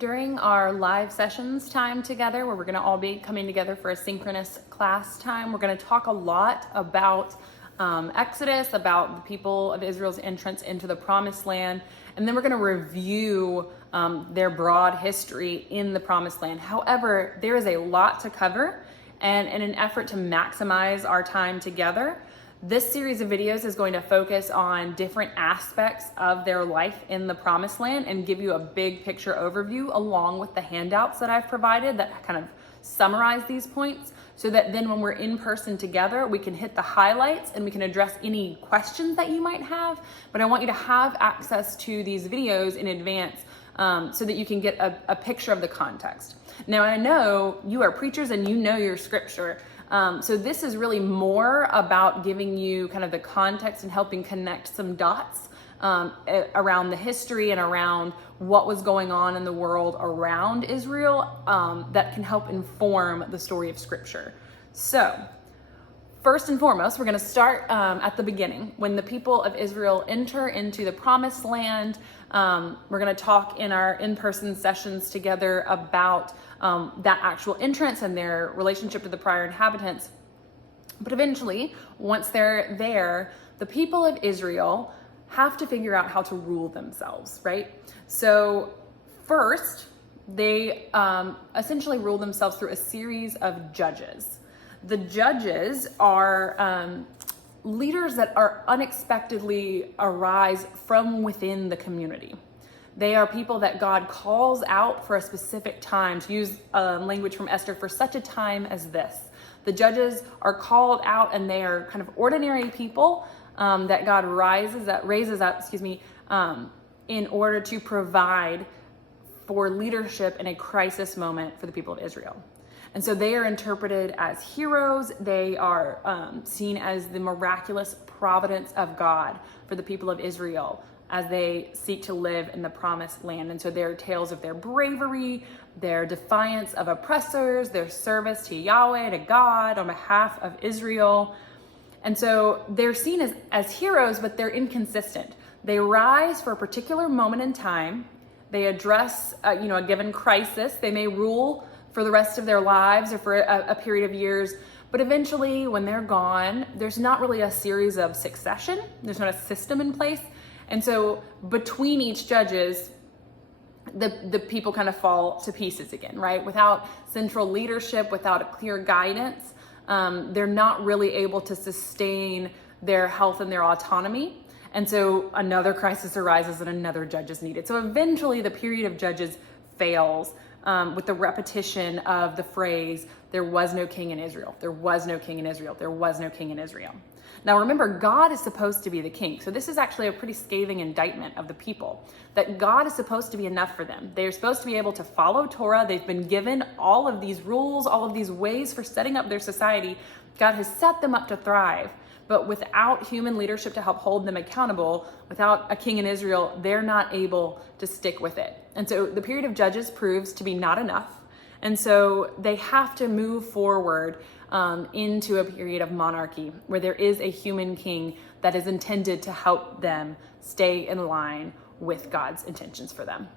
During our live sessions time together, where we're going to all be coming together for a synchronous class time, we're going to talk a lot about Exodus, about the people of Israel's entrance into the Promised Land, and then we're going to review their broad history in the Promised Land. However, there is a lot to cover, and in an effort to maximize our time together, this series of videos is going to focus on different aspects of their life in the Promised Land and give you a big picture overview along with the handouts that I've provided that kind of summarize these points, so that then when we're in person together, we can hit the highlights and we can address any questions that you might have. But I want you to have access to these videos in advance so that you can get a picture of the context. Now, I know you are preachers and you know your scripture. So this is really more about giving you kind of the context and helping connect some dots around the history and around what was going on in the world around Israel that can help inform the story of Scripture. So first and foremost, we're going to start at the beginning. When the people of Israel enter into the Promised Land, we're going to talk in our in-person sessions together about that actual entrance and their relationship to the prior inhabitants. But eventually, once they're there, the people of Israel have to figure out how to rule themselves, right? So first, they essentially rule themselves through a series of judges. The judges are leaders that are unexpectedly arise from within the community. They are people that God calls out for a specific time, to use language from Esther, for such a time as this. The judges are called out, and they are kind of ordinary people that God raises up, in order to provide for leadership in a crisis moment for the people of Israel. And so they are interpreted as heroes. They are seen as the miraculous providence of God for the people of Israel as they seek to live in the Promised Land. And so there are tales of their bravery, their defiance of oppressors, their service to Yahweh, to God, on behalf of Israel. And so they're seen as heroes, but they're inconsistent. They rise for a particular moment in time. They address a given crisis. They may rule for the rest of their lives or for a period of years. But eventually, when they're gone, there's not really a series of succession. There's not a system in place. And so between each judges, the people kind of fall to pieces again, right? Without central leadership, without a clear guidance, they're not really able to sustain their health and their autonomy. And so another crisis arises and another judge is needed. So eventually the period of judges fails with the repetition of the phrase, there was no king in Israel. There was no king in Israel. There was no king in Israel. Now remember, God is supposed to be the king. So this is actually a pretty scathing indictment of the people, that God is supposed to be enough for them. They're supposed to be able to follow Torah. They've been given all of these rules, all of these ways for setting up their society. God has set them up to thrive. But without human leadership to help hold them accountable, without a king in Israel, they're not able to stick with it. And so the period of Judges proves to be not enough. And so they have to move forward into a period of monarchy where there is a human king that is intended to help them stay in line with God's intentions for them.